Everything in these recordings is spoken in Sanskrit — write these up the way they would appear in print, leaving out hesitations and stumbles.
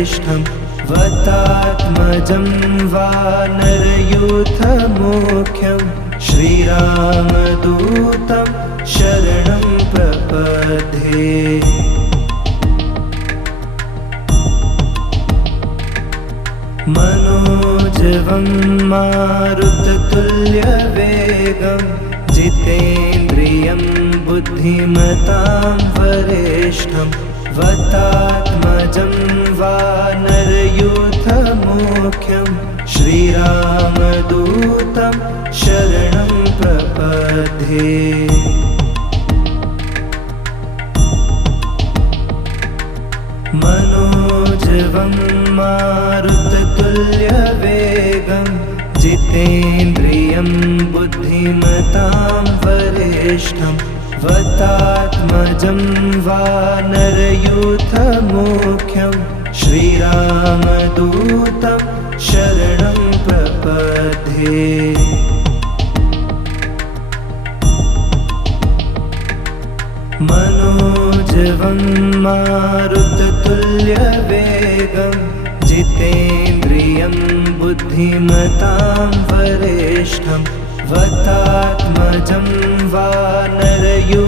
वरिष्ठं वतात्मजं वानरयूथमुख्यं श्रीरामदूतं शरणं प्रपद्ये। मनोजवं मारुततुल्यवेगं जितेन्द्रियं बुद्धिमतां वरिष्ठं वतात्मजं वानरयूथमुख्यं श्रीरामदूतं शरणं प्रपद्ये। मनोजवं मारुततुल्यवेगं जितेन्द्रियं बुद्धिमतां वरिष्ठं वतात्मजं वानरयूथमुख्यं श्रीरामदूतं शरणं प्रपद्ये। मनोजवं मारुततुल्यवेगं जितेन्द्रियं बुद्धिमतां वरिष्ठं वतात्मजं वानरयूथमुख्यं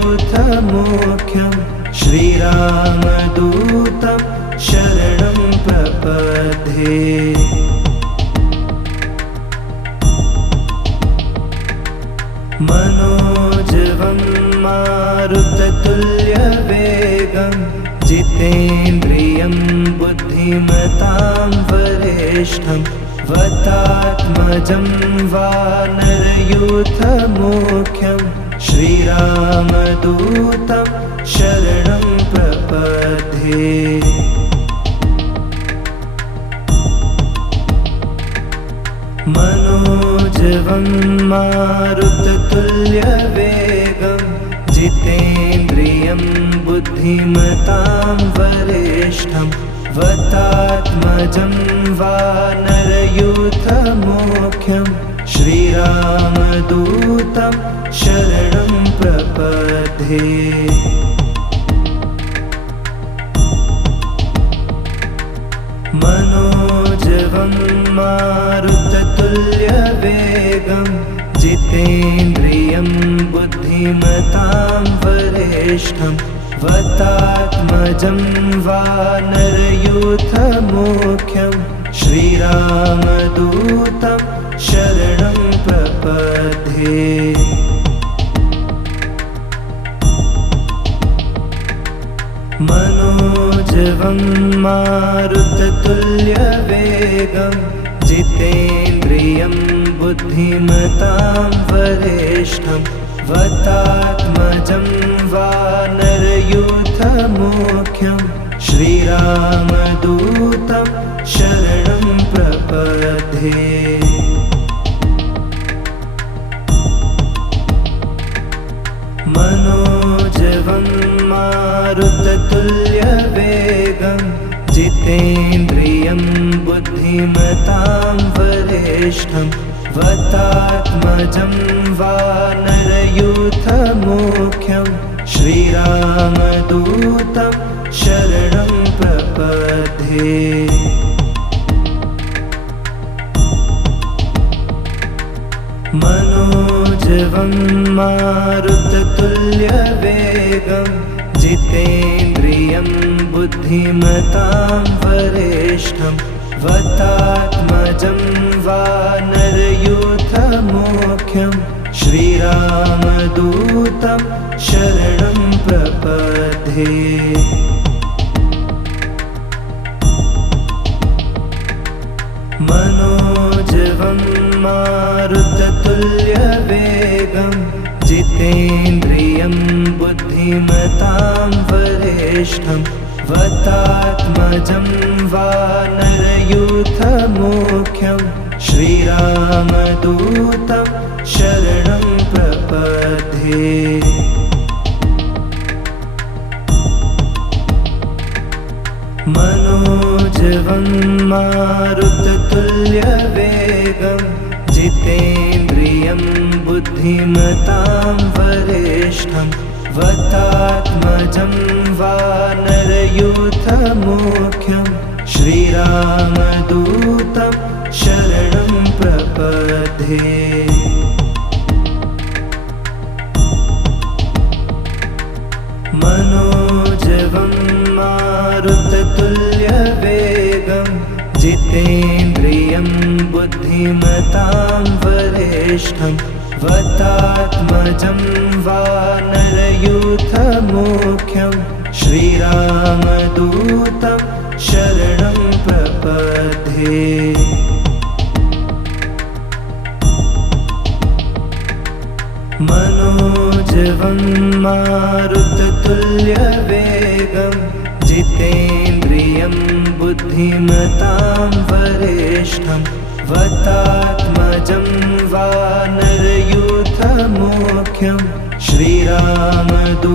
श्रीरामदूतं शरणं प्रपद्ये। मनोजवं मारुततुल्यवेगं जितेन्द्रियं बुद्धिमतां वरिष्ठं वतात्मजं वानरयूथमुख्यं श्रीरामदूतं शरणं प्रपद्ये। मनोजवं मारुततुल्यवेगं जितेन्द्रियं बुद्धिमतां वरिष्ठं वतात्मजं वानरयूथमुख्यं श्रीरामदूतं शरणं प्रपद्ये। मनोजवं मारुततुल्यवेगं जितेन्द्रियं बुद्धिमतां वरिष्ठं वतात्मजं वानरयूथमुख्यं श्रीरामदूतं शरणं प्रपद्ये। मनोजवं मारुततुल्यवेगं जितेन्द्रियं बुद्धिमतां वरिष्ठं वतात्मजं वानरयूथमुख्यं श्रीरामदूतं शरणं प्रपद्ये। मनोजवं मारुततुल्यवेगं जितेन्द्रियं बुद्धिमतां वरिष्ठं वतात्मजं वानरयूथमुख्यं श्रीरामदूतं शरणं प्रपद्ये। मनोजवं मारुततुल्यवेगं जितेन्द्रियं बुद्धिमतां वरिष्ठं वतात्मजं वानरयूथमुख्यं श्रीरामदूतं शरणं प्रपद्ये। मनोजवं मारुततुल्यवेगं जितेन्द्रियं बुद्धिमतां वरिष्ठं वतात्मजं वानरयूथमुख्यं श्रीरामदूतं शरणं प्रपद्ये। मनोजवं मारुततुल्यवेगं जितेन्द्रियं बुद्धिमतां वरिष्ठं वतात्मजं वानरयूथमुख्यं श्रीरामदूतं शरणं प्रपद्ये। मनोजवं मारुततुल्यवेगं जितेन्द्रियं बुद्धिमतां वरिष्ठं वतात्मजं वानरयूथमुख्यं श्रीरामदूतं शरणं प्रपद्ये। मनोजवं मारुततुल्यवेगं जितेन्द्रियं बुद्धिमतां वरिष्ठं वतात्मजं वानरयूथमुख्यं श्रीरामदूतं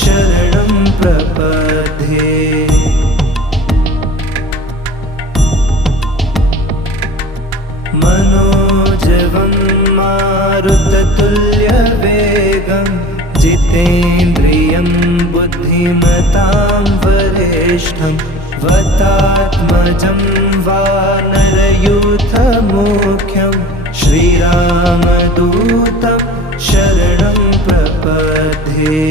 शरणं प्रपद्ये। मनोजवं मारुततुल्यवेगं जितेन्द्रियं बुद्धिमतां वरिष्ठं वतात्मजं वानरयूथमुख्यं श्रीरामदूतं शरणं प्रपद्ये।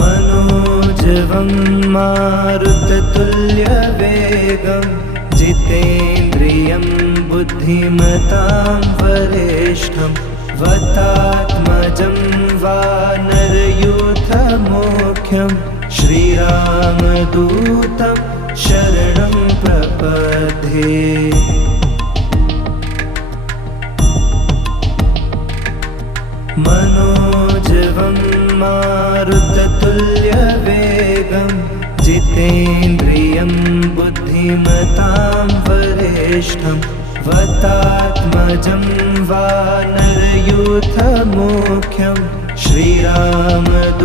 मनोजवं मारुततुल्यवेगं जितेन्द्रियं बुद्धिमतां वरिष्ठं वतात्मजं वानरयूथमुख्यं श्रीरामदूतं शरणं प्रपद्ये। मनोजवं मारुततुल्यवेगं जितेन्द्रियं बुद्धिमतां वरिष्ठं वतात्मजं वानरयूथमुख्यं श्रीरामदूतं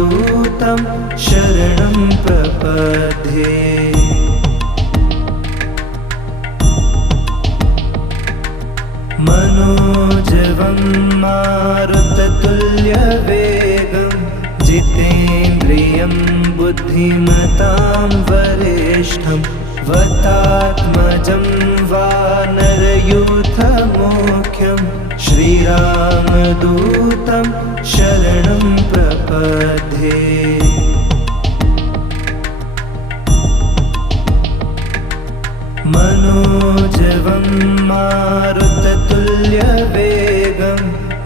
शरणं प्रपद्ये। मनोजवं मारुततुल्यवेगं जितेन्द्रियं बुद्धिमतां वरिष्ठं वतात्मजं वानरयूथमुख्यं श्रीरामदूतं शरणं प्रपद्ये। मनोजवं मारुततुल्यवेगं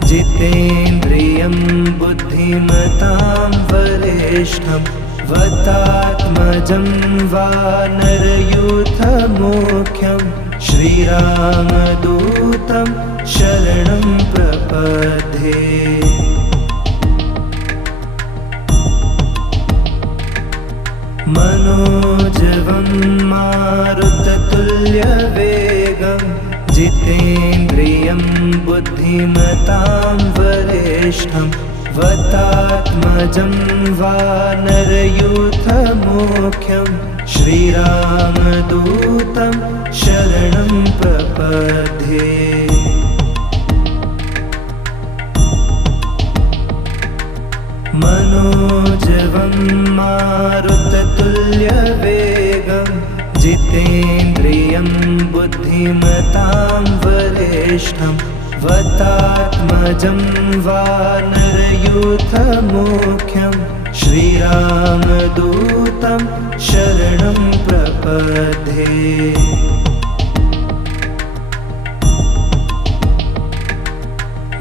जितेन्द्रियं बुद्धिमतां वरिष्ठं वतात्मजं वानरयूथमुख्यं श्रीरामदूतं शरणं प्रपद्ये। मनोजवं मारुततुल्यवेगं जितेन्द्रियं बुद्धिमतां वरिष्ठं वतात्मजं वानरयूथमुख्यं श्रीरामदूतं शरणं प्रपद्ये। मनोजवं मारुततुल्यवेगं जितेन्द्रियं बुद्धिमतां वरिष्ठं वतात्मजं वानरयूथमुख्यं श्रीरामदूतं शरणं प्रपद्ये।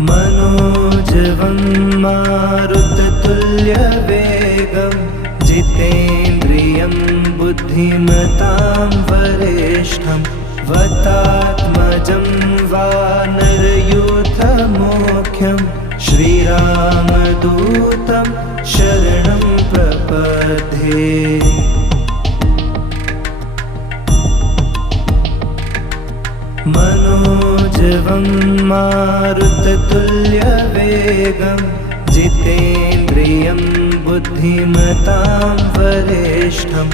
मनोजवं मारुततुल्यवेगं जितेन्द्रियं बुद्धिमतां वरिष्ठं वतात्मजं वानरयूथमुख्यं श्रीरामदूतं शरणं प्रपद्ये। मनोजवं मारुततुल्यवेगं जितेन्द्रियं बुद्धिमतां वरिष्ठं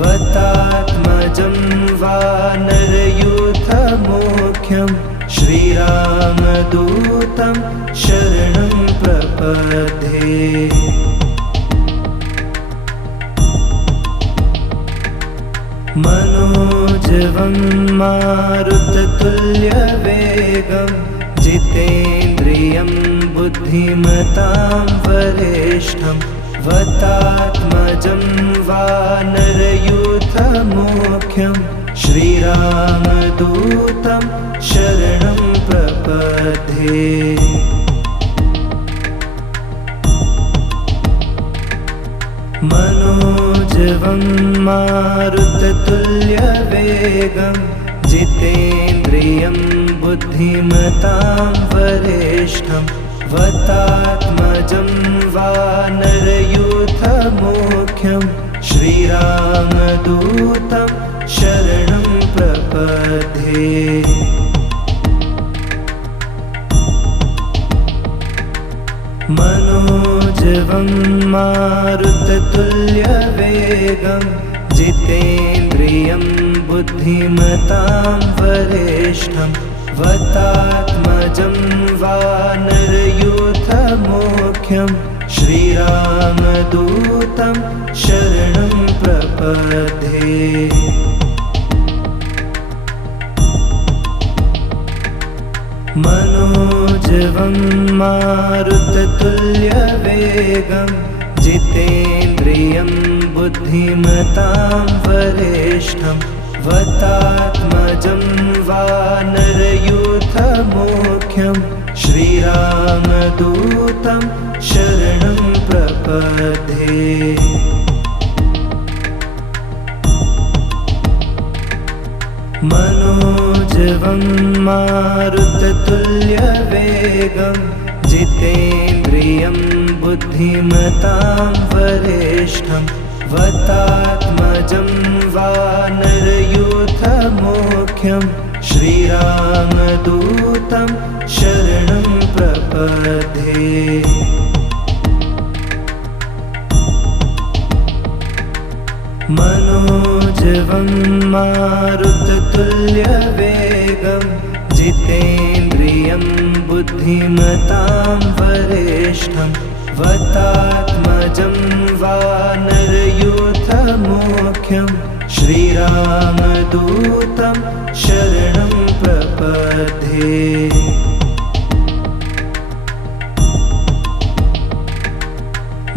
वतात्मजं वानरयूथमुख्यं श्रीरामदूतं शरणं प्रपद्ये। मनोजवं मारुततुल्यवेगं जितेन्द्रियं बुद्धिमतां वरिष्ठं वतात्मजं वानरयूथमुख्यं श्रीरामदूतं शरणं प्रपद्ये। मनोजवं मारुततुल्यवेगं जितेन्द्रियं बुद्धिमतां वरिष्ठं वतात्मजं वानरयूथमुख्यं श्रीरामदूतं शरणं प्रपद्ये। मनोजवं मारुततुल्यवेगं जितेन्द्रियं बुद्धिमतां वरिष्ठं वतात्मजं वानरयूथमुख्यं श्रीरामदूतं शरणं प्रपद्ये। मनोजवं मारुततुल्यवेगं जितेन्द्रियं बुद्धिमतां वरिष्ठं वतात्मजं वानरयूथमुख्यं श्रीरामदूतं शरणं प्रपद्ये। मनोजवं मारुततुल्यवेगं जितेन्द्रियं बुद्धिमतां वरिष्ठं वतात्मजं वानरयूथमुख्यं श्रीरामदूतं शरणं प्रपद्ये। मनोजवं मारुततुल्यवेगं जितेन्द्रियं बुद्धिमतां वरिष्ठं वतात्मजं वानरयूथमुख्यं श्रीरामदूतं शरणं प्रपद्ये।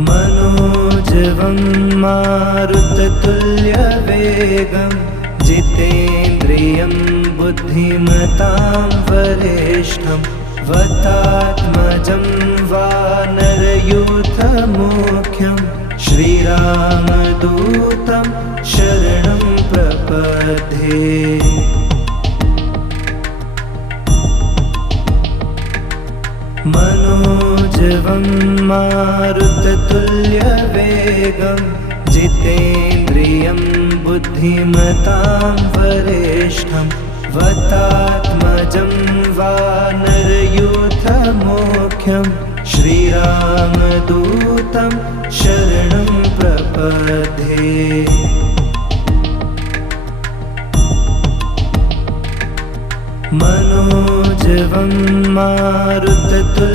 मनोजवं मारुततुल्यवेगं जितेन्द्रियं बुद्धिमतां वरिष्ठं वतात्मजं वानरयूथमुख्यं श्रीरामदूतं शरणं प्रपद्ये। मनोजवं मारुततुल्यवेगं जितेन्द्रियं बुद्धिमतां वरिष्ठं वतात्मजं वानरयूथमुख्यं श्रीरामदूतं शरणं प्रपद्ये। मनोजवं मारुततुल्यवेगं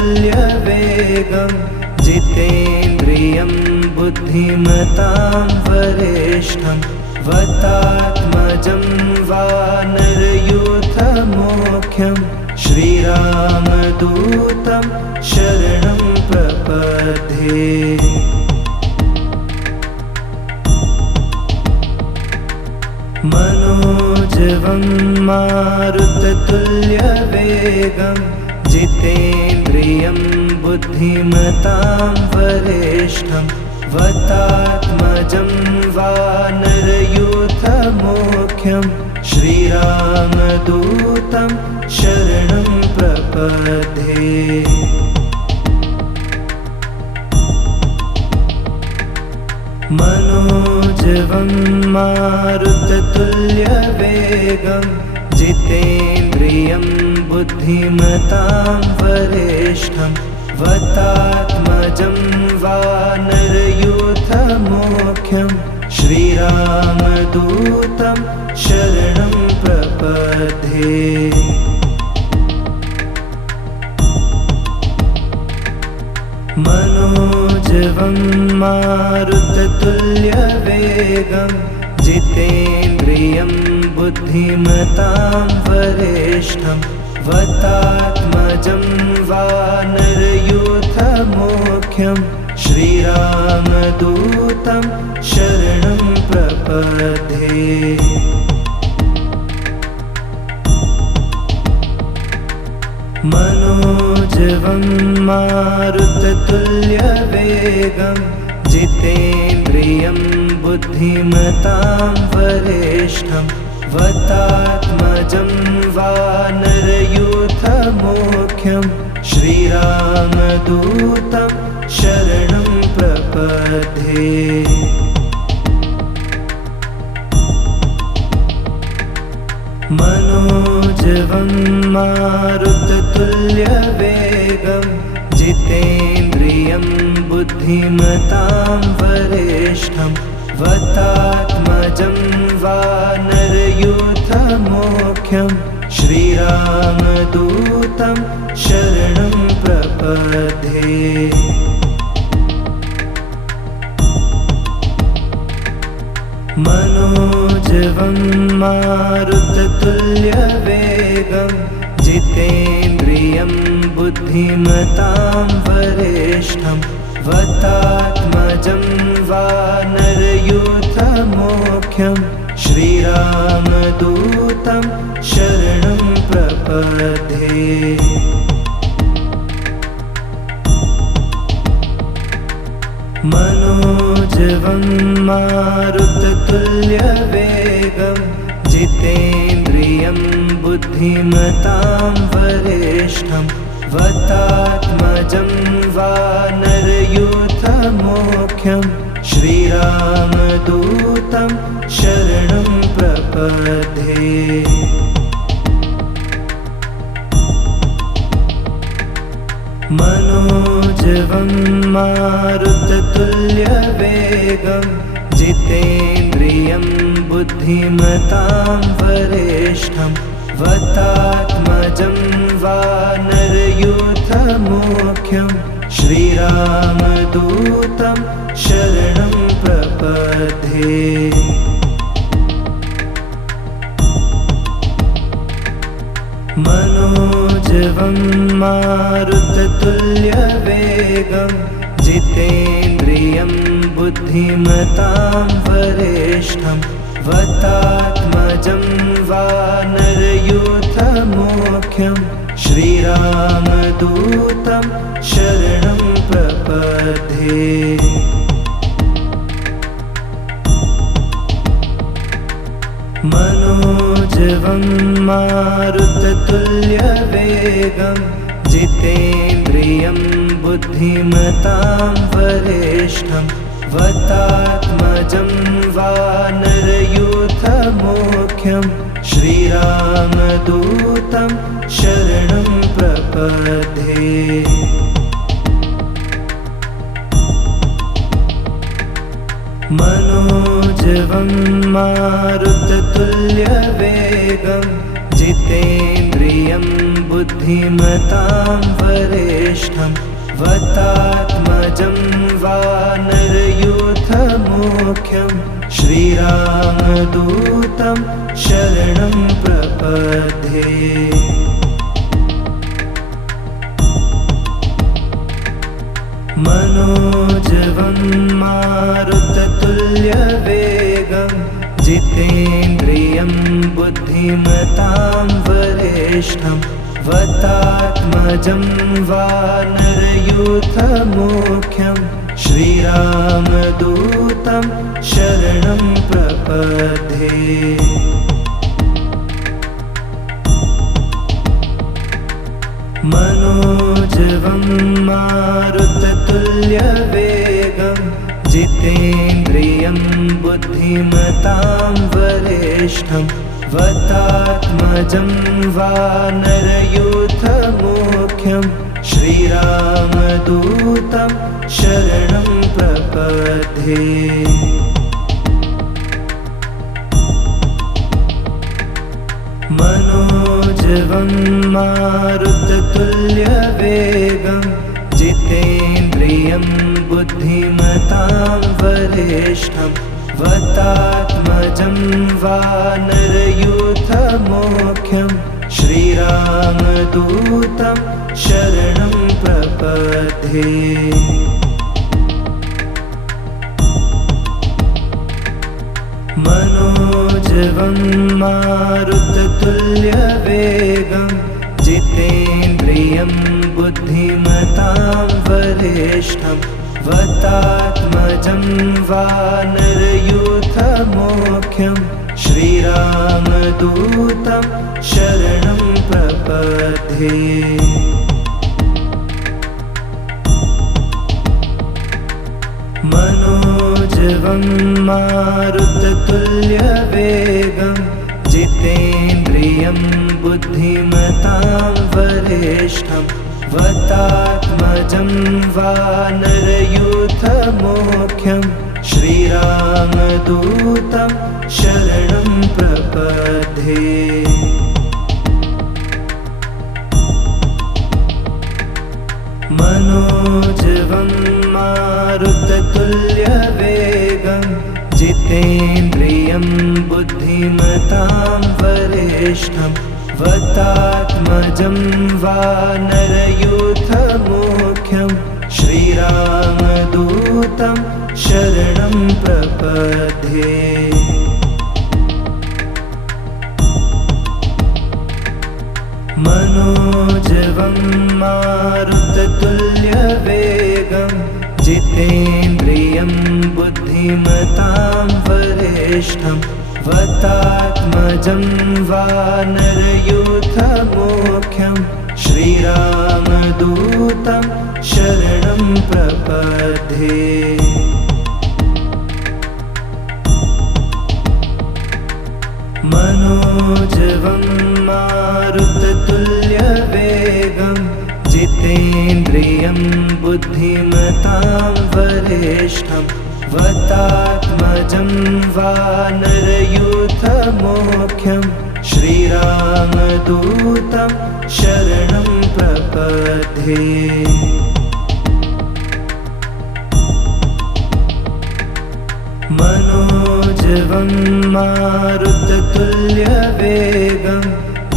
जितेन्द्रियं बुद्धिमतां वरिष्ठं वतात्मजं वानरयूथमुख्यं श्रीरामदूतं शरणं प्रपद्ये। मनोजवं मारुततुल्यवेगं जितेन्द्रियं बुद्धिमतां वरिष्ठं वतात्मजं वानरयूथमुख्यं श्रीरामदूतं शरणं प्रपद्ये। मनोजवं मारुततुल्यवेगं जितेन्द्रियं बुद्धिमतां वरिष्ठं वतात्मजं वानरयूथमुख्यं श्रीरामदूतं शरणं प्रपद्ये। मनोजवं मारुततुल्यवेगं जितेन्द्रियं बुद्धिमतां वरिष्ठं वतात्मजं वानरयूथमुख्यं श्रीरामदूतं शरणं प्रपद्ये। मनोजवं मारुततुल्यवेगं जितेन्द्रियं बुद्धिमतां वरिष्ठं वतात्मजं वानरयूथमुख्यं श्रीरामदूतं शरणं प्रपद्ये। मनोजवं मारुततुल्यवेगं जितेन्द्रियं बुद्धिमतां वरिष्ठं वतात्मजं वानरयूथमुख्यं श्रीरामदूतं शरणं प्रपद्ये। मनोजवं मारुततुल्यवेगं जितेन्द्रियं बुद्धिमतां वरिष्ठं वतात्मजं वानरयूथमुख्यं श्रीरामदूतं शरणं प्रपद्ये। मनोजवं मारुततुल्यवेगं जितेन्द्रियं बुद्धिमतां वरिष्ठं वतात्मजं वानरयूथमुख्यं श्रीरामदूतं शरणं प्रपद्ये। मनोजवं मारुततुल्यवेगं जितेन्द्रियं बुद्धिमतां वरिष्ठं वतात्मजं वानरयूथमुख्यं श्रीरामदूतं शरणं प्रपद्ये। मनोजवं मारुततुल्यवेगं जितेन्द्रियं बुद्धिमतां वरिष्ठं वतात्मजं वानरयूथमुख्यं श्रीरामदूतं शरणं प्रपद्ये। मनोजवं मारुततुल्यवेगं जितेन्द्रियं बुद्धिमतां वरिष्ठं वतात्मजं वानरयूथमुख्यं श्रीरामदूतं शरणं प्रपद्ये। मनोजवं मारुततुल्यवेगं जितेन्द्रियं बुद्धिमतां वरिष्ठं वतात्मजं वानरयूथमुख्यं श्रीरामदूतं शरणं प्रपद्ये। मनोजवं मारुततुल्यवेगं जितेन्द्रियं बुद्धिमतां वरिष्ठं वतात्मजं वानरयूथमुख्यं श्रीरामदूतं शरणं प्रपद्ये। मनोजवं मारुततुल्यवेगं जितेन्द्रियं बुद्धिमतां वरिष्ठं वतात्मजं वानरयूथमुख्यं श्रीरामदूतं शरणं प्रपद्ये। मनोजवं मारुततुल्यवेगं जितेन्द्रियं बुद्धिमतां वरिष्ठं वतात्मजं वानरयूथमोख्यं श्रीरामदूतं शरणं प्रपद्ये। मनोजवं मारुततुल्यवेगं जितेन्द्रियं बुद्धिमतां वरिष्ठं वतात्मजं वानरयूथमोख्यं श्रीरामदूतं शरणं प्रपद्ये। मनोजवं मारुततुल्यवेगं जितेन्द्रियं बुद्धिमतां वरिष्ठं वतात्मजं वानरयूथमोख्यं श्रीरामदूतं शरणं प्रपद्ये। मनोजवं मारुततुल्यवेगं जितेन्द्रियं बुद्धिमतां वरिष्ठं वतात्मजं वानरयूथमोख्यं श्रीरामदूतं शरणं प्रपद्ये। मनोजवं मारुततुल्यवेगं जितेन्द्रियं बुद्धिमतां वरिष्ठं वतात्मजं वानरयूथमोख्यं श्रीरामदूतं शरणं प्रपद्ये। मनोजवं मारुततुल्यवेगं जितेन्द्रियं बुद्धिमतां वरिष्ठं वतात्मजं वानरयूथमोख्यं श्रीरामदूतं शरणं प्रपद्ये। मनोजवं मारुततुल्यवेगं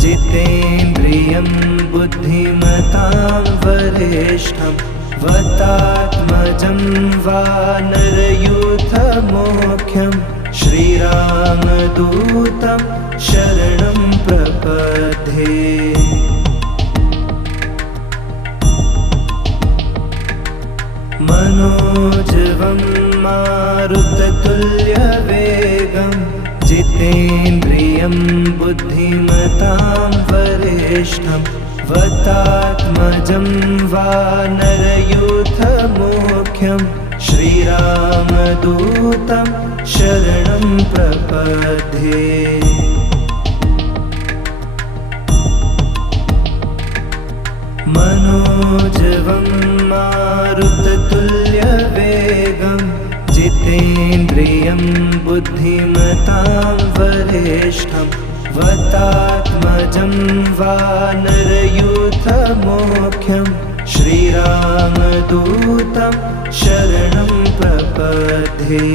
जितेन्द्रियं बुद्धिमतां वरिष्ठं वतात्मजं वानरयूथमोख्यं श्रीरामदूतं शरणं प्रपद्ये। मनोजवं मारुततुल्यवेगं जितेन्द्रियं बुद्धिमतां वरिष्ठं वतात्मजं वानरयूथमोख्यं श्रीरामदूतं शरणं प्रपद्ये। मनोजवं मारुततुल्यवेगं जितेन्द्रियं बुद्धिमतां वरिष्ठं वतात्मजं वानरयूथमोख्यं श्रीरामदूतं शरणं प्रपद्ये।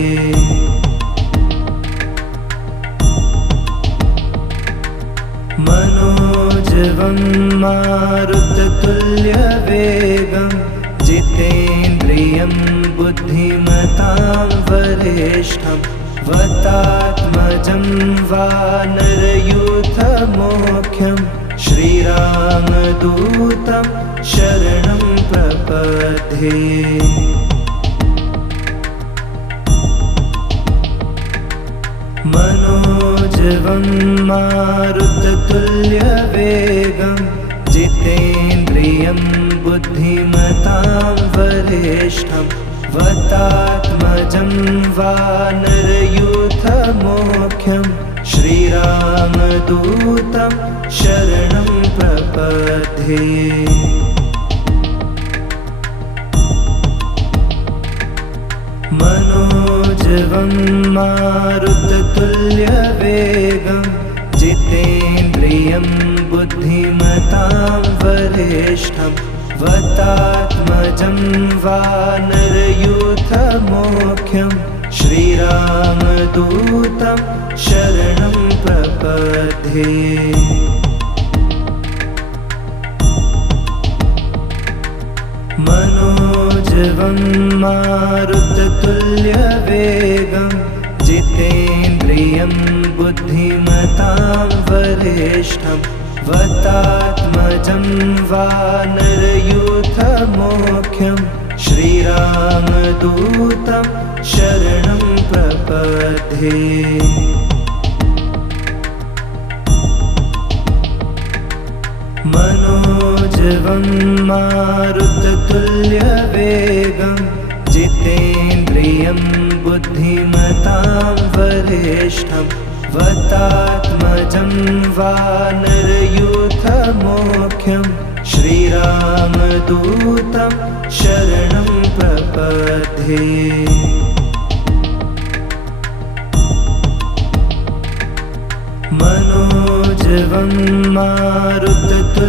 मनोजवं मारुततुल्यवेगं जितेन्द्रियं बुद्धिमतां वरिष्ठं वतात्मजं वानरयूथमोख्यं श्रीरामदूतं शरणं प्रपद्ये। मनोजवं मारुततुल्यवेगं जितेन्द्रियं बुद्धिमतां वरिष्ठं वतात्मजं वानरयूथमोख्यं श्रीरामदूतं शरणं प्रपद्ये। मनोजवं मारुततुल्यवेगं जितेन्द्रियं बुद्धिमतां वरिष्ठं वतात्मजं वानरयूथमोख्यं श्रीरामदूतं शरणं प्रपद्ये। मनोजवं मारुततुल्यवेगं जितेन्द्रियं बुद्धिमतां वरिष्ठं वतात्मजं वानरयूथमोख्यं श्रीरामदूतं शरणं प्रपद्ये। मनोजवं मारुततुल्यवेगं जितेन्द्रियं बुद्धिमतां वरिष्ठं वतात्मजं वानरयूथमोख्यं श्रीरामदूतं शरणं प्रपद्ये। मनोजवं मारुततुल्यवेगं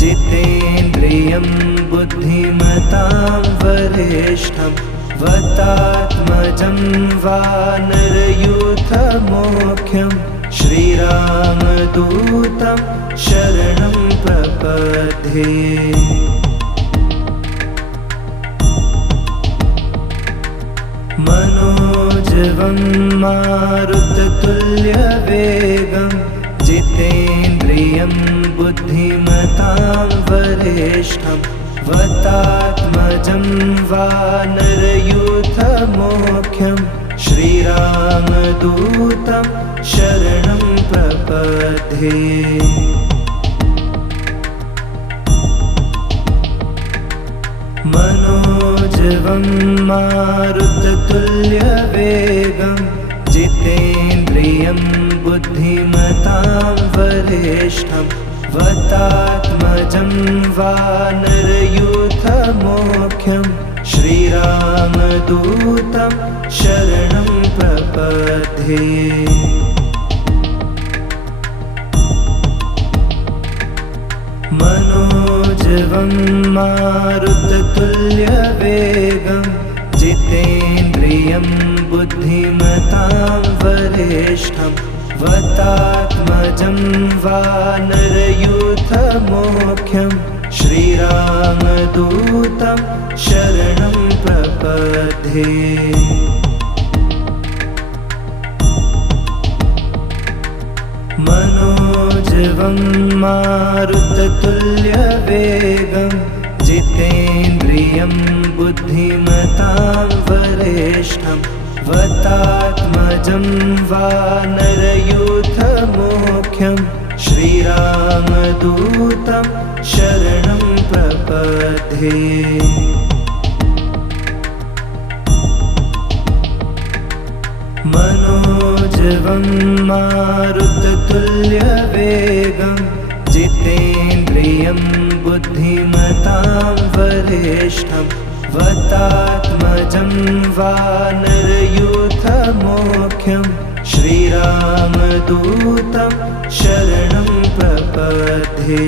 जितेन्द्रियं बुद्धिमतां वरिष्ठं वतात्मजं वानरयूथमोख्यं श्रीरामदूतं शरणं प्रपद्ये। मनोजवं मारुततुल्यवेगं जितेन्द्रियं बुद्धिमतां वरिष्ठं वतात्मजं वानरयूथमोख्यं श्रीरामदूतं शरणं प्रपद्ये। मनोजवं मारुततुल्यवेगं जितेन्द्रियं बुद्धिमतां वरिष्ठं वतात्मजं वानरयूथमोख्यं श्रीरामदूतं शरणं प्रपद्ये। मनोजवं मारुततुल्यवेगं जितेन्द्रियं बुद्धिमतां वरिष्ठं वतात्मजं वानरयूथमोख्यं श्रीरामदूतं शरणं प्रपद्ये। मनोजवं मारुततुल्यवेगं जितेन्द्रियं बुद्धिमतां वरिष्ठं वतात्मजं वानरयूथमोख्यं श्रीरामदूतं शरणं प्रपद्ये। मनोजवं मारुततुल्यवेगं जितेन्द्रियं बुद्धिमतां वरिष्ठं वतात्मजं वानरयूथमोख्यं श्रीरामदूतं शरणं प्रपद्ये।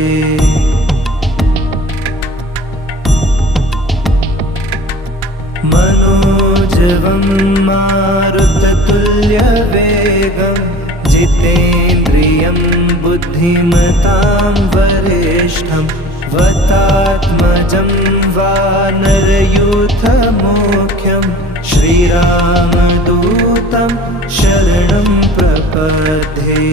मनोजवं मारुततुल्यवेगं जितेन्द्रियं बुद्धिमतां वरिष्ठं वतात्मजं वानरयूथमोख्यं श्रीरामदूतं शरणं प्रपद्ये।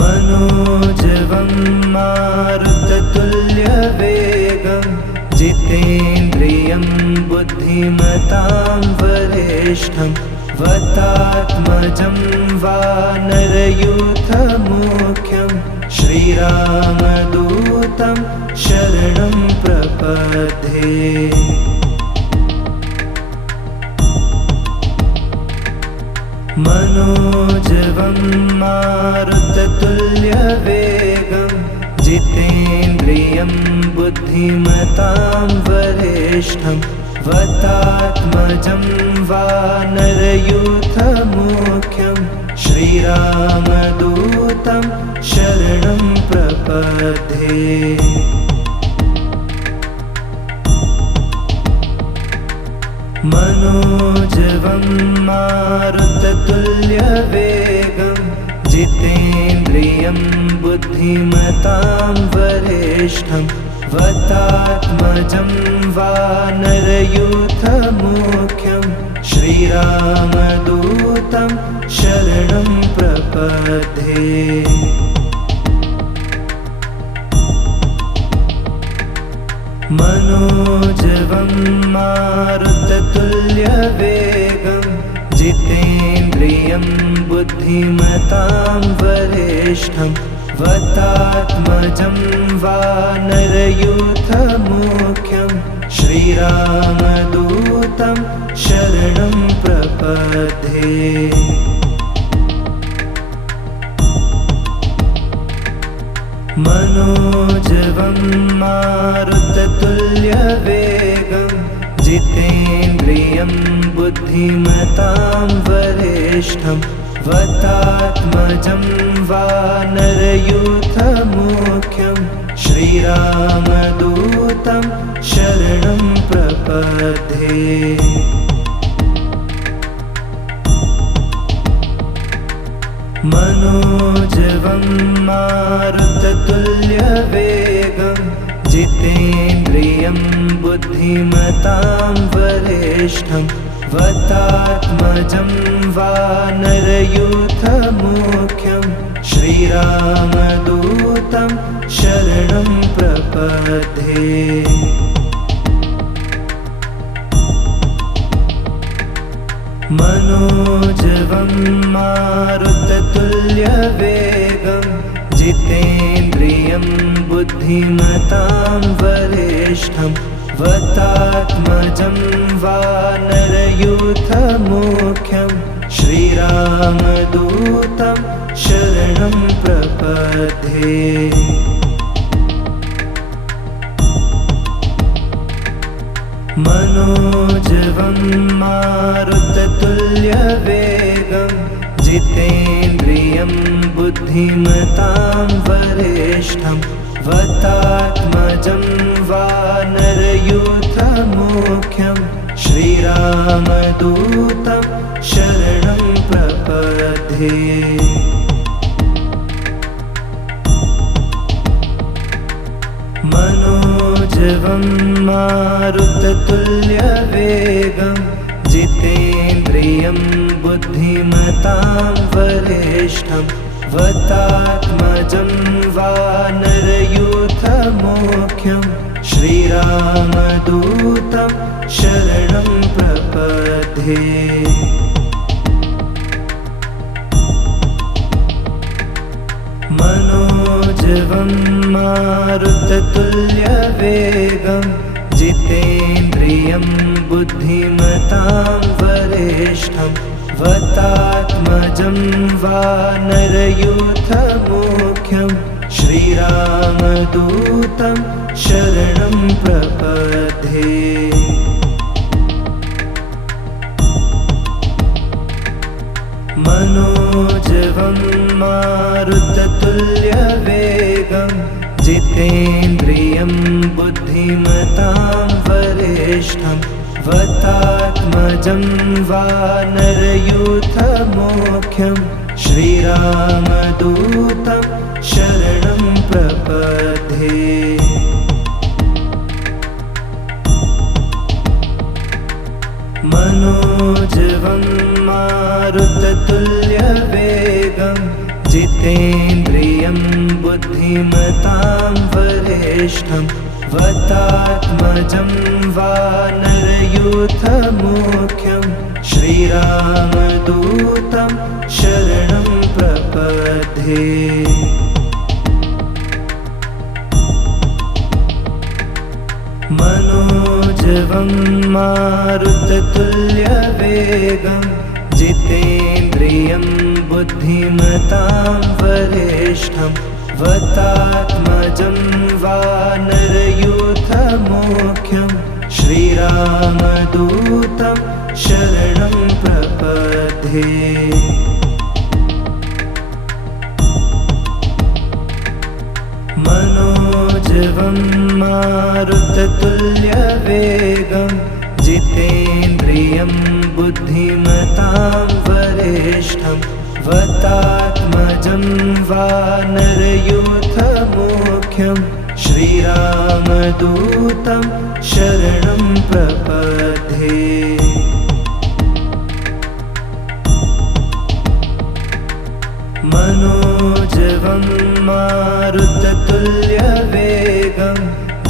मनोजवं मारुततुल्यवेगं जितेन्द्रियं बुद्धिमतां वरिष्ठं वतात्मजं वानरयूथमोख्यं श्रीरामदूतं शरणं प्रपद्ये। मनोजवं मारुततुल्यवेगं जितेन्द्रियं बुद्धिमतां वरिष्ठं वतात्मजं वानरयूथमोख्यं श्रीरामदूतं शरणं प्रपद्ये। मनोजवं मारुततुल्यवेगं जितेन्द्रियं बुद्धिमतां वरिष्ठं वतात्मजं वानरयूथमुख्यं श्रीरामदूतं शरणं प्रपद्ये। मनोजवं मारुततुल्यवेगं जितेन्द्रियं बुद्धिमतां वरिष्ठं वतात्मजं वानरयूथमुख्यं श्रीरामदूतं शरणं प्रपद्ये। मनोजवं मारुततुल्यवेगं जितेन्द्रियं बुद्धिमतां वरिष्ठं वतात्मजं वानरयूथमुख्यं श्रीरामदूतं शरणं प्रपद्ये। मनोजवं मारुततुल्यवेगं जितेन्द्रियं बुद्धिमतां वरिष्ठं वतात्मजं वानरयूथमुख्यं श्रीरामदूतं शरणं प्रपद्ये। मनोजवं मारुततुल्यवेगं जितेन्द्रियं बुद्धिमतां वरिष्ठं वतात्मजं वानरयूथमुख्यं श्रीरामदूतं शरणं प्रपद्ये। मनोजवं मारुततुल्यवेगं जितेन्द्रियं बुद्धिमतां वरिष्ठं वतात्मजं वानरयूथमुख्यं श्रीरामदूतं शरणं प्रपद्ये। मनोजवं मारुततुल्यवेगं जितेन्द्रियं बुद्धिमतां वरिष्ठं वतात्मजं वानरयूथमुख्यं श्रीरामदूतं शरणं प्रपद्ये। मनोजवं मारुततुल्यवेगं जितेन्द्रियं बुद्धिमतां वरिष्ठं वतात्मजं वानरयूथमुख्यं श्रीरामदूतं शरणं प्रपद्ये। मनोजवं मारुततुल्यवेगं जितेन्द्रियं बुद्धिमतां वरिष्ठं वतात्मजं वानरयूथमुख्यं श्रीरामदूतं शरणं प्रपद्ये। मनोजवं मारुततुल्यवेगं जितेन्द्रियं बुद्धिमतां वरिष्ठं वतात्मजं वानरयूथमुख्यं श्रीरामदूतं शरणं प्रपद्ये। मनोजवं मारुततुल्यवेगं जितेन्द्रियं बुद्धिमतां वरिष्ठं वतात्मजं वानरयूथमुख्यं श्रीरामदूतं शरणं प्रपद्ये। मनोजवं मारुततुल्यवेगं जितेन्द्रियं बुद्धिमतां वरिष्ठं वतात्मजं वानरयूथमुख्यं श्रीरामदूतं शरणं प्रपद्ये। मनोजवं मारुततुल्यवेगं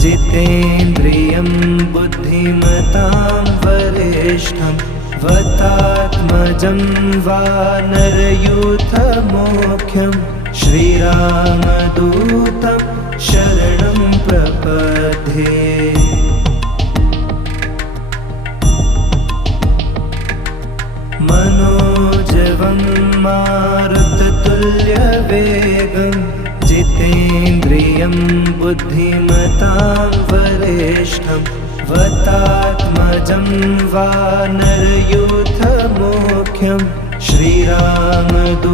जितेन्द्रियं बुद्धिमतां वरिष्ठं वतात्मजं वानरयूथमुख्यं श्रीरामदूतं शरणं प्रपद्ये। मनोजवं मारुततुल्यवेगं जितेन्द्रियं बुद्धिमतां वरिष्ठं वतात्मजं वानरयूथमुख्यं श्रीरामदूतं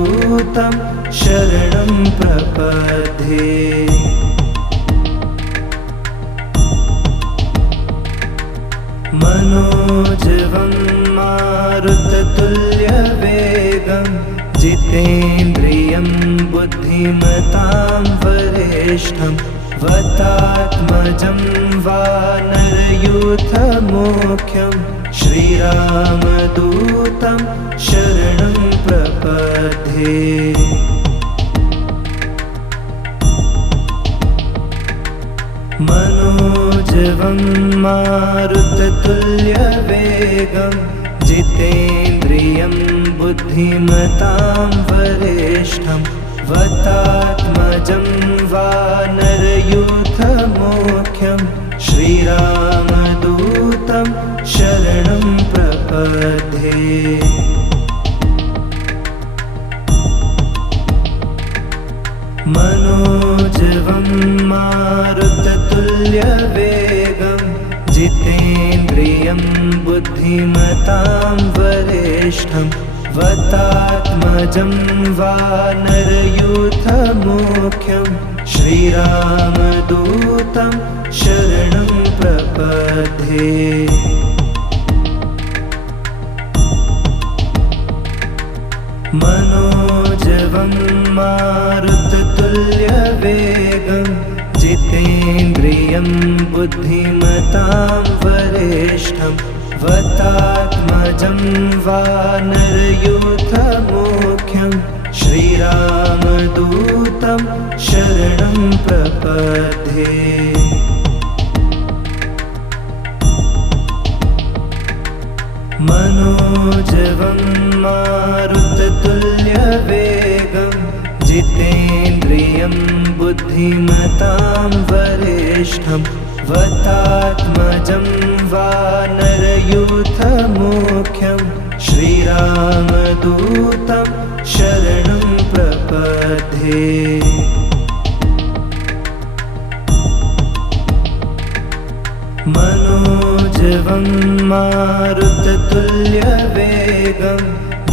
शरणं प्रपद्ये। मनोजवं मारुततुल्यवेगं जितेन्द्रियं बुद्धिमतां वरिष्ठं वतात्मजं वानरयूथमुख्यं श्रीरामदूतं शरणं प्रपद्ये। मनोजवं मारुततुल्यवेगं जितेन्द्रियं बुद्धिमतां वरिष्ठं वतात्मजं वानरयूथमुख्यं श्रीरामदूतं शरणं प्रपद्ये। मनोजवं मारुततुल्यवेगं जितेन्द्रियं बुद्धिमतां वरिष्ठं वतात्मजं वानरयूथमुख्यं श्रीरामदूतं शरणं प्रपद्ये। मनोजवं मारुततुल्यवेगं जितेन्द्रियं बुद्धिमतां वरिष्ठं वतात्मजं वानरयूथमुख्यं श्रीरामदूतं शरणं प्रपद्ये। मनोजवं मारुततुल्यवेगं जितेन्द्रियं बुद्धिमतां वरिष्ठं वतात्मजं वानरयूथमुख्यं श्रीरामदूतं शरणं प्रपद्ये। मनोजवं मारुततुल्यवेगं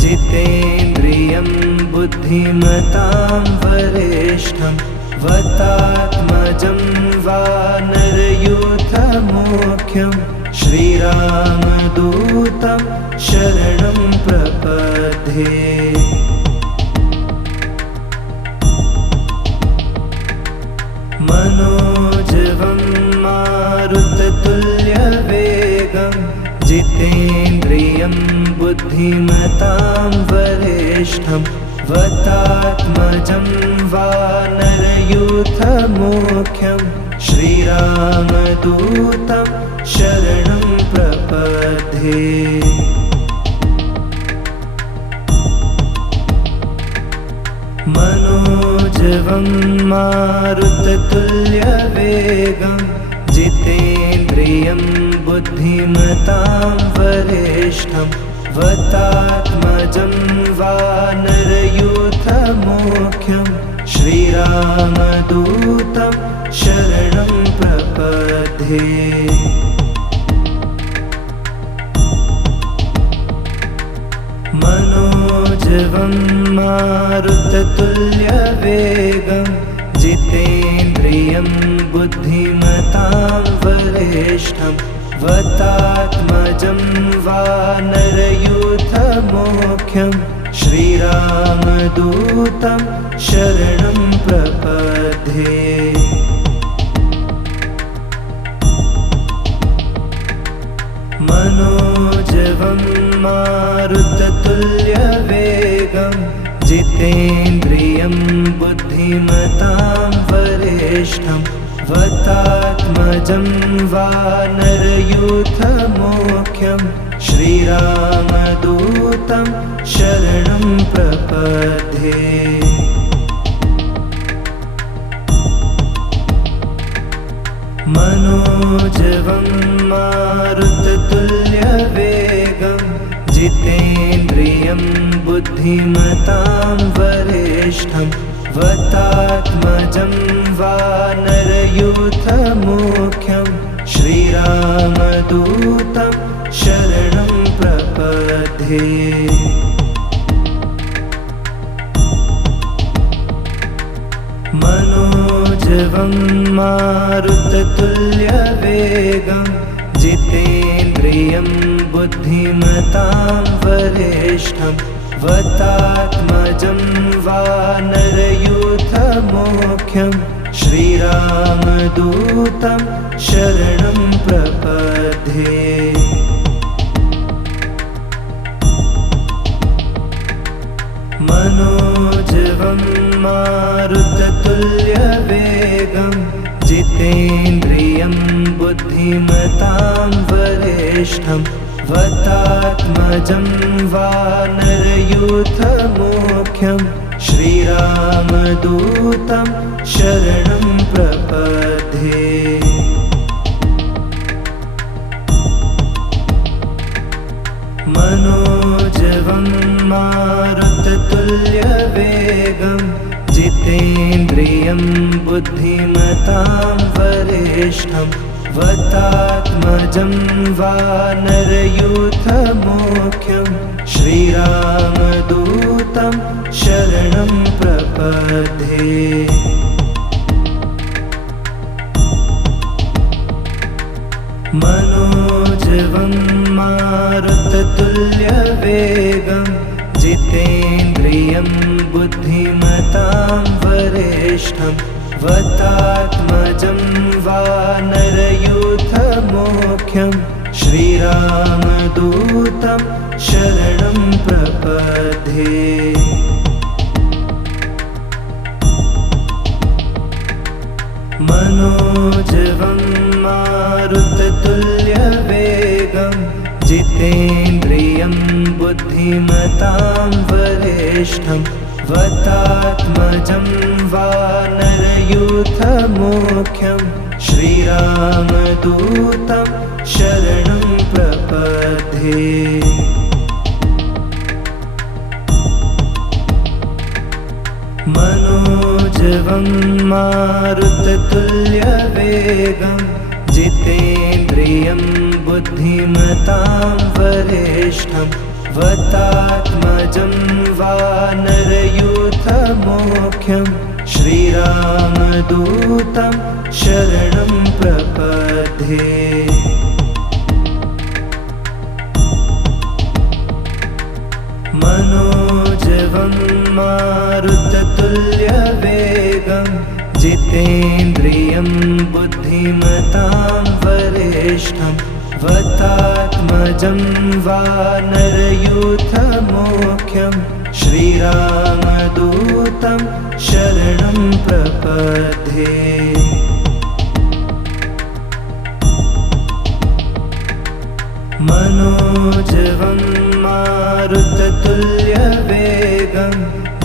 जितेन्द्रियं बुद्धिमतां वरिष्ठं वतात्मजं वानरयूथमुख्यं श्रीरामदूतं शरणं प्रपद्ये। मनोजवं मारुततुल्यवेगं जितेन्द्रियं बुद्धिमतां वरिष्ठं वतात्मजं वानरयूथमुख्यं श्रीरामदूतं शरणं प्रपद्ये। मनोजवं मारुततुल्यवेगं जितेन्द्रियं बुद्धिमतां वरिष्ठं वतात्मजं वानरयूथमुख्यं श्रीरामदूतं शरणं प्रपद्ये। मनोजवं मारुततुल्यवेगं जितेन्द्रियं बुद्धिमतां वरिष्ठं वतात्मजं वानरयूथमुख्यं श्रीरामदूतं शरणं प्रपद्ये। मनोजवं मारुततुल्यवेगं जितेन्द्रियं बुद्धिमतां वरिष्ठं वतात्मजं वानरयूथमुख्यं श्रीरामदूतं शरणं प्रपद्ये। मनोजवं मारुततुल्यवेगं जितेन्द्रियं बुद्धिमतां वरिष्ठं वतात्मजं वानरयूथमुख्यं श्रीरामदूतं शरणं प्रपद्ये। मनोजवं मारुततुल्यवेगं जितेन्द्रियं बुद्धिमतां वरिष्ठं वतात्मजं वानरयूथमुख्यं श्रीरामदूतं शरणं प्रपद्ये। मनोजवं मारुततुल्यवेगं जितेन्द्रियं बुद्धिमतां वरिष्ठं वतात्मजं वानरयूथमुख्यं श्रीरामदूतं शरणं प्रपद्ये। मनोजवं मारुततुल्यवेगं जितेन्द्रियं बुद्धिमतां वरिष्ठं वतात्मजं वानरयूथमुख्यं श्रीरामदूतं शरणं प्रपद्ये। मनोजवं मारुततुल्यवेगं जितेन्द्रियं बुद्धिमतां वरिष्ठं वतात्मजं वानरयूथमुख्यं श्रीरामदूतं शरणं प्रपद्ये। मनोजवं मारुततुल्यवेगं जितेन्द्रियं बुद्धिमतां वरिष्ठं वतात्मजं वानरयूथमुख्यं श्रीरामदूतं शरणं प्रपद्ये। मनोजवं मारुततुल्यवेगं जितेन्द्रियं बुद्धिमतां वरिष्ठं वतात्मजं वानरयूथमुख्यं श्रीरामदूतं शरणं प्रपद्ये। मनोजवं मारुततुल्यवेगं जितेन्द्रियं बुद्धिमतां वरिष्ठं वतात्मजं वानरयूथमुख्यं श्रीरामदूतं शरणं प्रपद्ये। मनोजवं मारुततुल्यवेगं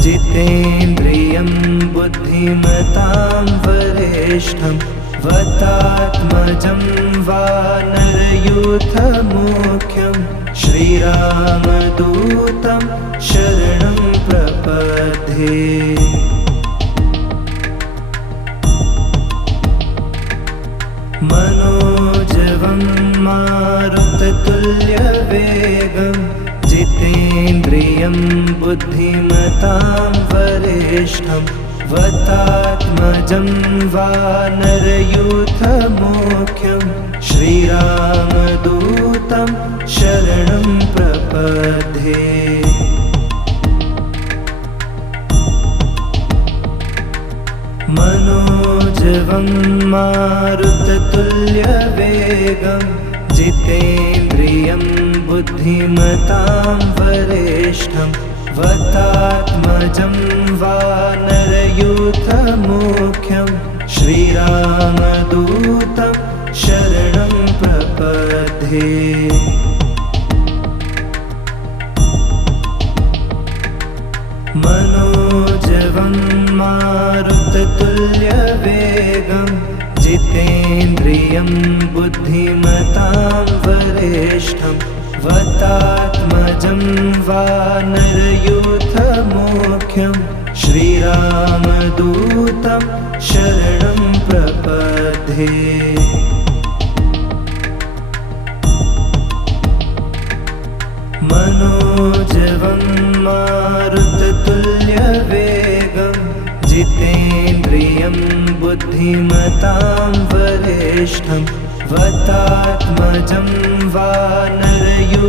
जितेन्द्रियं बुद्धिमतां वरिष्ठं वतात्मजं वानरयूथमुख्यं श्रीरामदूतं शरणं प्रपद्ये। मनोजवं मारुततुल्यवेगं जितेन्द्रियं बुद्धिमतां वरिष्ठं वतात्मजं वानरयूथमुख्यं श्रीरामदूतं शरणं प्रपद्ये। मनोजवं मारुततुल्यवेगं जितेन्द्रियं बुद्धिमतां वरिष्ठं वतात्मजं वानरयूथमुख्यं श्रीरामदूतं शरणं प्रपद्ये। मनोजवं मारुततुल्यवेगं जितेन्द्रियं बुद्धिमतां वरिष्ठं वतात्मजं वानरयूथमुख्यं श्रीरामदूतं शरणं प्रपद्ये। मनोजवं मारुततुल्यवेगं जितेन्द्रियं बुद्धिमतां वरिष्ठं वतात्मजं वानरयूथमुख्यं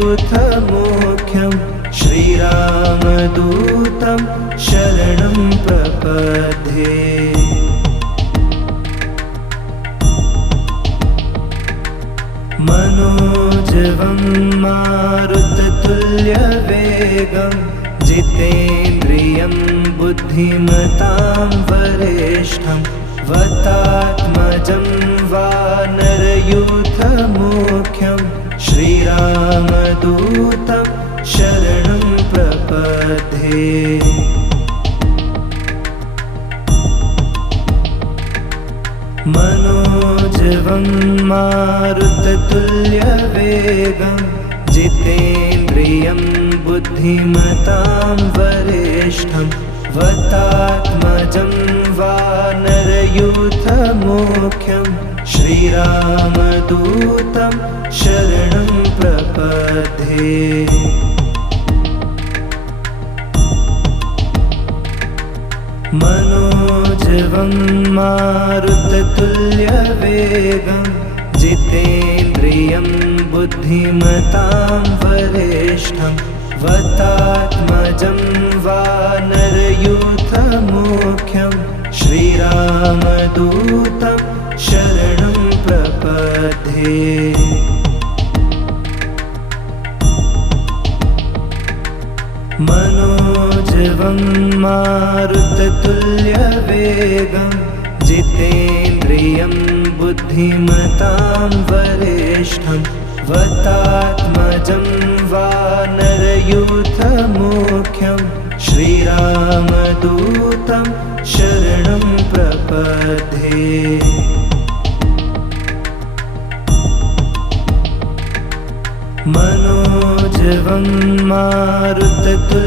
श्रीरामदूतं शरणं प्रपद्ये। मनोजवं मारुततुल्यवेगं जितेन्द्रियं बुद्धिमतां वरिष्ठं वतात्मजं वानरयूथमुख्यं श्रीरामदूतं शरणं प्रपद्ये। मनोजवं मारुततुल्यवेगं जितेन्द्रियं बुद्धिमतां वरिष्ठं वतात्मजं वानरयूथमुख्यं श्रीरामदूतं शरणं प्रपद्ये। मनोजवं मारुततुल्यवेगं जितेन्द्रियं बुद्धिमतां वरिष्ठं वतात्मजं वानरयूथमुख्यं श्रीरामदूतं शरणं प्रपद्ये। मनोजवं मारुततुल्यवेगं जितेन्द्रियं बुद्धिमतां वरिष्ठं वतात्मजं वानरयूथमुख्यं श्रीरामदूतं शरणं प्रपद्ये। मनोजवं मारुततुल्यवेगं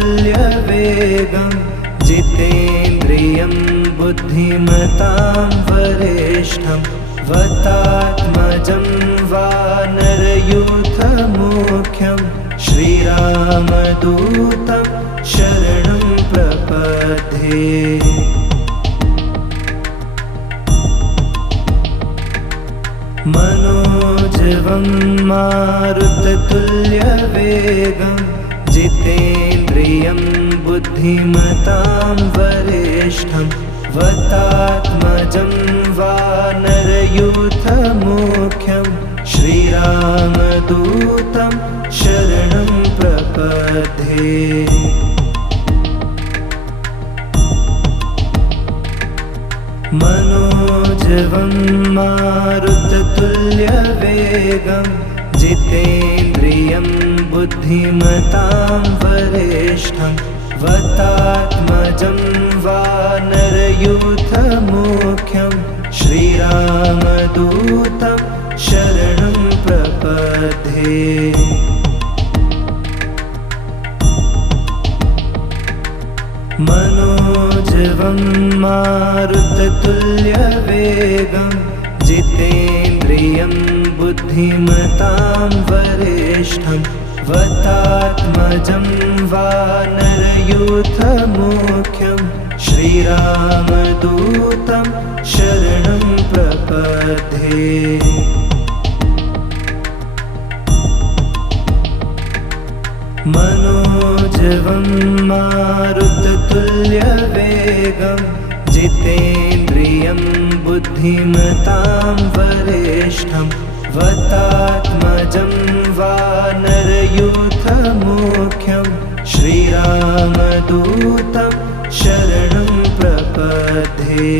जितेन्द्रियं बुद्धिमतां वरिष्ठं वतात्मजं वानरयूथमुख्यं श्रीरामदूतं शरणं प्रपद्ये। मनोजवं मारुततुल्यवेगं जितेन्द्रियं बुद्धिमतां वरिष्ठं वतात्मजं वानरयूथमुख्यं श्रीरामदूतं शरणं प्रपद्ये। मनोजवं मारुततुल्यवेगं जितेन्द्रियं बुद्धिमतां वरिष्ठं वतात्मजं वानरयूथमुख्यं श्रीरामदूतं शरणं प्रपद्ये। मनोजवं मारुततुल्यवेगं जितेन्द्रियं बुद्धिमतां वरिष्ठं वतात्मजं वानरयूथमुख्यं श्रीरामदूतं शरणं प्रपद्ये। मनोजवं मारुततुल्यवेगं जितेन्द्रियं बुद्धिमतां वरिष्ठं वतात्मजं वानरयूथमुख्यं श्रीरामदूतं शरणं प्रपद्ये।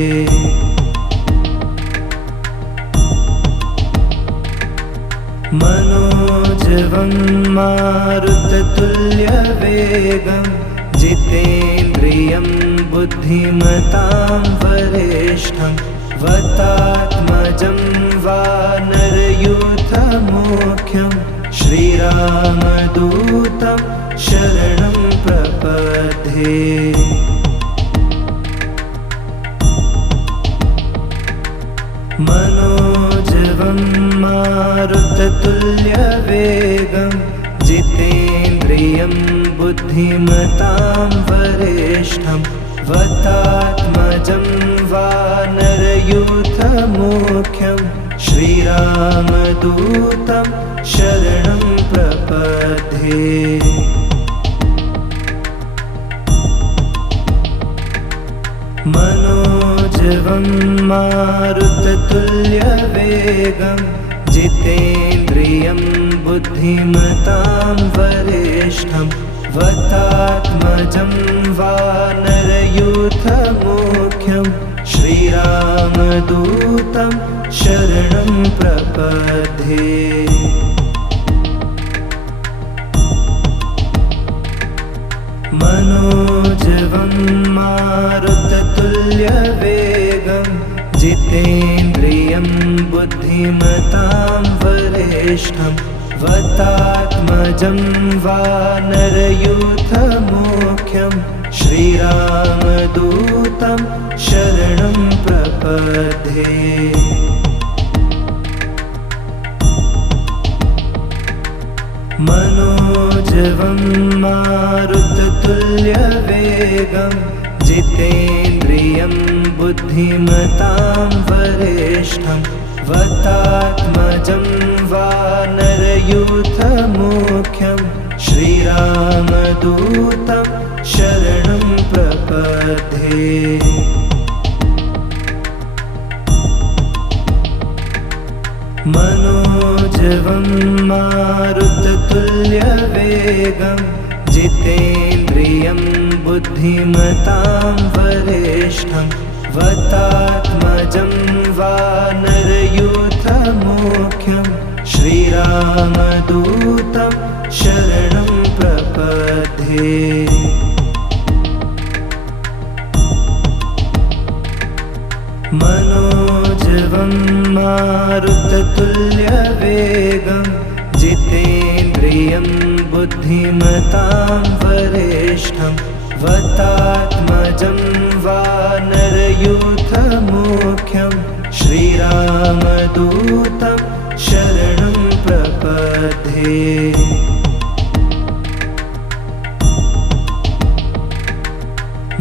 मनोजवं मारुततुल्यवेगं जितेन्द्रियं बुद्धिमतां वरिष्ठं वतात्मजं वानरयूथमुख्यं श्रीरामदूतं शरणं प्रपद्ये। मनोजवं मारुततुल्यवेगं जितेन्द्रियं बुद्धिमतां वरिष्ठं वतात्मजं वानरयूथमुख्यं श्रीरामदूतं शरणं प्रपद्ये। मनोजवं मारुततुल्यवेगं जितेन्द्रियं बुद्धिमतां वरिष्ठं वतात्मजं वानरयूथमुख्यं श्रीरामदूतं शरणं प्रपद्ये। मनोजवं मारुततुल्यवेगं जितेन्द्रियं बुद्धिमतां वरिष्ठं वतात्मजं वानरयूथमुख्यं श्रीरामदूतं शरणं प्रपद्ये। मनोजवं मारुततुल्यवेगं जितेन्द्रियं बुद्धिमतां वरिष्ठं वतात्मजं वानरयूथमुख्यं श्रीरामदूतं शरणं प्रपद्ये। मनोजवं मारुततुल्यवेगं जितेन्द्रियं बुद्धिमतां वरिष्ठं वतात्मजं वानरयूथमुख्यं श्रीरामदूतं शरणं प्रपद्ये। मनोजवं मारुततुल्यवेगं जितेन्द्रियं बुद्धिमतां वरिष्ठं वतात्मजं वानरयूथमुख्यं श्रीरामदूतं शरणं प्रपद्ये।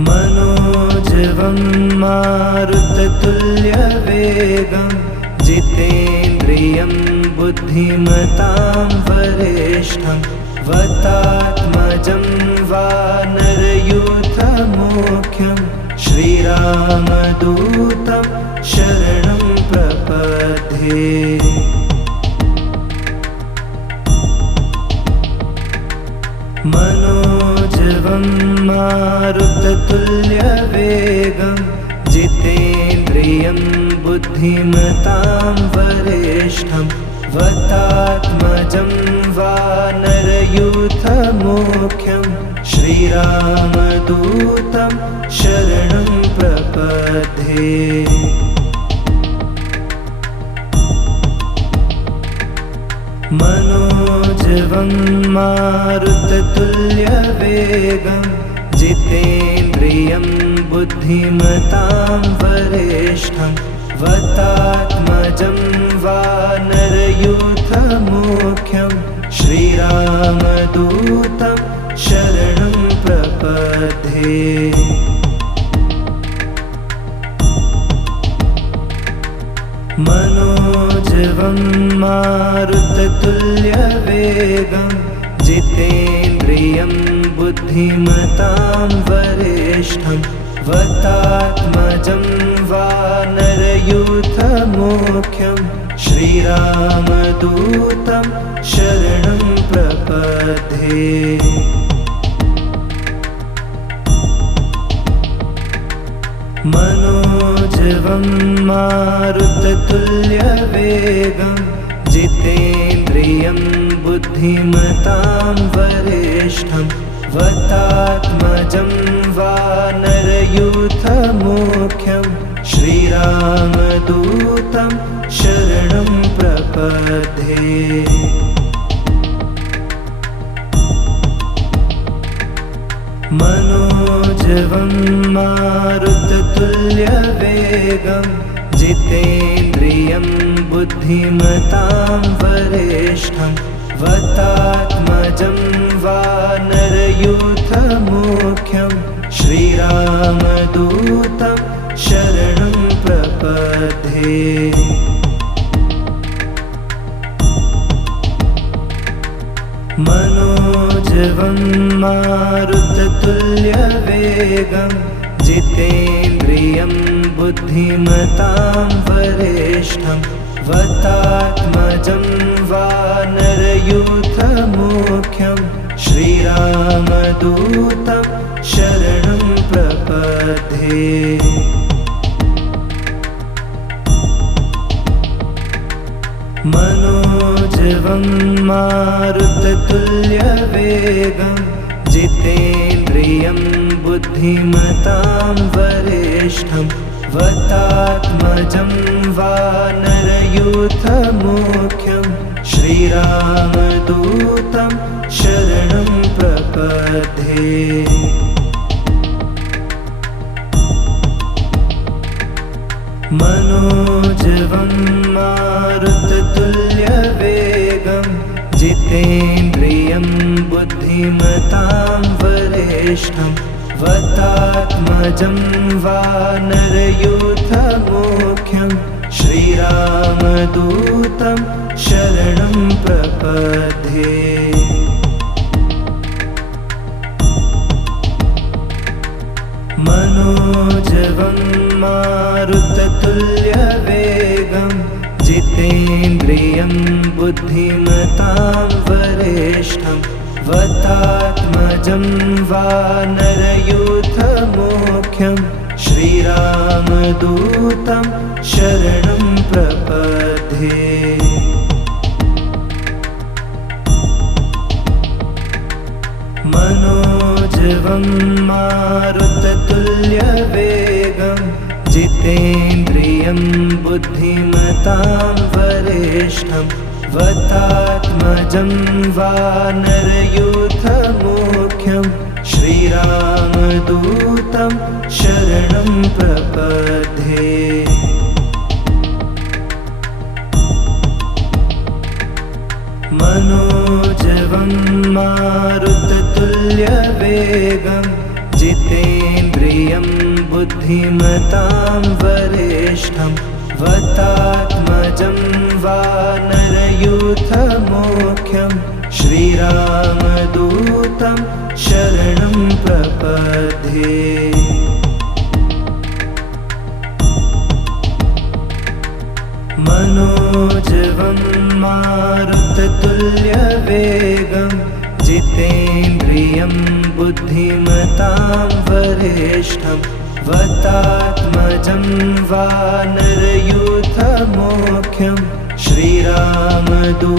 मनोजवं मारुततुल्यवेगं जितेन्द्रियं बुद्धिमतां वरिष्ठं वतात्मजं वानरयूथमुख्यं श्रीरामदूतं शरणं प्रपद्ये। मनोजवं मारुततुल्यवेगं जितेन्द्रियं बुद्धिमतां वरिष्ठं वतात्मजं वानरयूथमुख्यं श्रीरामदूतं शरणं प्रपद्ये। मनोजवं मारुततुल्यवेगं जितेन्द्रियं बुद्धिमतां वरिष्ठं वतात्मजं वानरयूथमुख्यं श्रीरामदूतं शरणं प्रपद्ये। मनोजवं मारुततुल्यवेगं जितेन्द्रियं बुद्धिमतां वरिष्ठं वतात्मजं वानरयूथमुख्यं श्रीरामदूतं शरणं प्रपद्ये। मनोजवं मारुततुल्यवेगं जितेन्द्रियं बुद्धिमतां वरिष्ठं वतात्मजं वानरयूथमुख्यं श्रीरामदूतं शरणं प्रपद्ये। मनोजवं मारुततुल्यवेगं जितेन्द्रियं बुद्धिमतां वरिष्ठं वतात्मजं वानरयूथमुख्यं श्रीरामदूतं शरणं प्रपद्ये। मनोजवं मारुततुल्यवेगं जितेन्द्रियं बुद्धिमतां वरिष्ठं वतात्मजं वानरयूथमुख्यं श्रीरामदूतं शरणं प्रपद्ये। मनोजवं मारुततुल्यवेगं जितेन्द्रियं बुद्धिमतां वरिष्ठं वतात्मजं वानरयूथमुख्यं श्रीरामदूतं शरणं प्रपद्ये। मनोजवं मारुततुल्यवेगं जितेन्द्रियं बुद्धिमतां वरिष्ठं वतात्मजं वानरयूथमुख्यं श्रीरामदूतं शरणं प्रपद्ये। मनोजवं मारुततुल्यवेगं जितेन्द्रियं बुद्धिमतां वरिष्ठं वतात्मजं वानरयूथमुख्यं श्रीरामदूतं शरणं प्रपद्ये। मनोजवं मारुततुल्यवेगं जितेन्द्रियं बुद्धिमतां वरिष्ठं वतात्मजं वानरयूथमुख्यं श्रीरामदूतं शरणं प्रपद्ये। मनोजवं मारुततुल्यवेगं जितेन्द्रियं बुद्धिमतां वरिष्ठं वतात्मजं वानरयूथमुख्यं श्रीरामदूतं शरणं प्रपद्ये। मनोजवं मारुततुल्यवेगं जितेन्द्रियं बुद्धिमतां वरिष्ठं वतात्मजं वानरयूथमुख्यं श्रीरामदूतं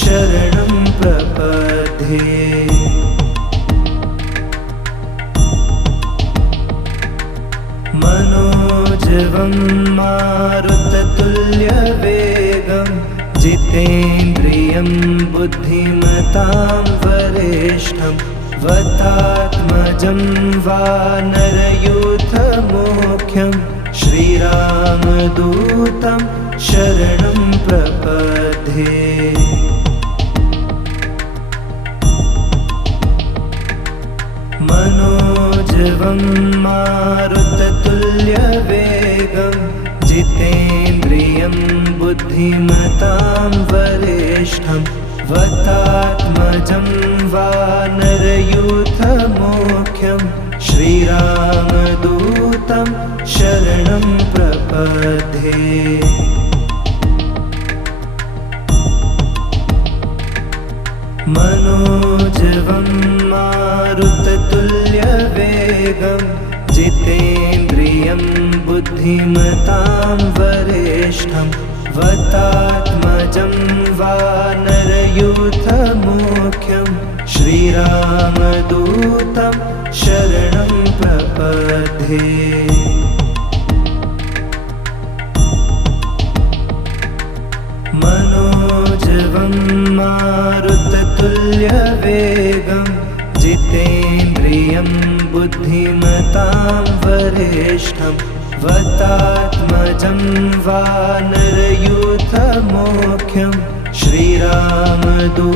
शरणं प्रपद्ये। मनोजवं मारुततुल्यवेगं जितेन्द्रियं बुद्धिमतां वरिष्ठं वतात्मजं वानरयूथमुख्यं श्रीरामदूतं शरणं प्रपद्ये। मनोजवं मारुततुल्यवेगं जितेन्द्रियं जितेन्द्रियं बुद्धिमतां वरिष्ठं वतात्मजं वानरयूथमुख्यं श्रीरामदूतं शरणं प्रपद्ये। मनोजवं मारुततुल्यवेगं जितेन्द्रियं बुद्धिमतां वरिष्ठं वतात्मजं वानरयूथमुख्यं श्रीरामदूतं शरणं प्रपद्ये। मनोजवं मारुततुल्यवेगं जितेन्द्रियं बुद्धिमतां वरिष्ठं वतात्मजं वानरयूथमुख्यं श्रीरामदूतं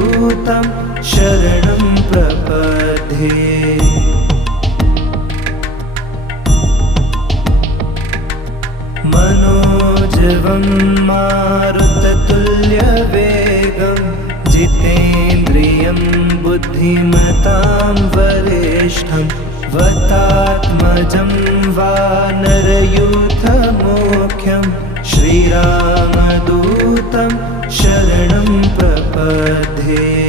शरणं प्रपद्ये। मनोजवं मारुततुल्यवेगं जितेन्द्रियं बुद्धिमतां वरिष्ठं वतात्मजं वानरयूथमुख्यं श्रीरामदूतं शरणं प्रपद्ये।